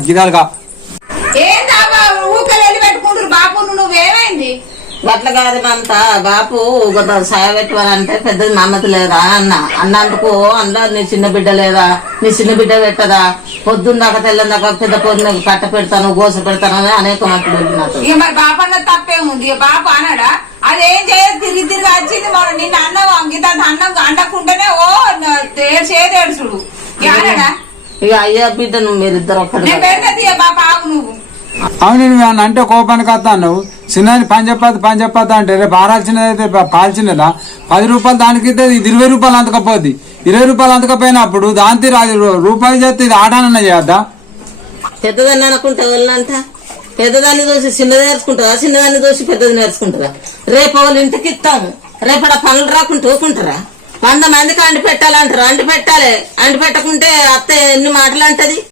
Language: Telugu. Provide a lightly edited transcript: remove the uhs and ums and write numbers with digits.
గిదాలుగా నువ్వేమైంది అట్లా కాదు అంతా బాపు సాయ పెట్టవాలంటే పెద్దది మమ్మతి లేదా అన్న అన్నందుకు అందులో నీ చిన్న బిడ్డ లేదా నీ చిన్న బిడ్డ పెట్టదా పొద్దున్నాక తెల్లందాక పెద్ద పొద్దున కట్ట పెడతాను గోస పెడతాను అని అనేక మాటలు నాకు ఇక మరి బాపు అన్న తప్పేముంది ఇక బాపు అనడా అదేం చేయదు తిరిగి తిరిగి వచ్చింది మనం నిన్న అన్నం గీత అన్నం అండకుంటేనే ఓ చేదేడుచుడు అనడా ఇక అయ్యా బిడ్డ నువ్వు మీరిద్దరు ఒక్కడు పెడతది బాపు ఆగు నువ్వు అవును నువ్వు అంటే కోపానికి వస్తా నువ్వు చిన్నది పని చెప్పద్దు అంటే రేపు ఆరాల్సినదైతే పాల్చినదా 10 రూపాయలు దానికి ఇది 20 రూపాయలు అంతకపోద్ది 20 రూపాయలు అంతకపోయినప్పుడు దాంతో రూపాయలు చేస్తే ఇది ఆడానన్నా చేయద్దా పెద్దదాన్ని అనుకుంటా వాళ్ళంట పెద్దదాన్ని చూసి చిన్నది నేర్చుకుంటారా చిన్నదాన్ని చూసి పెద్దది నేర్చుకుంటారా రేపు వాళ్ళ ఇంటికి ఇస్తాము రేపడ పనులు రాకుంటూ ఊకుంటారా 100 మందికి అండి పెట్టాలంటారు అండి పెట్టాలి అండి పెట్టకుంటే అత్త ఎన్ని మాటలు అంటది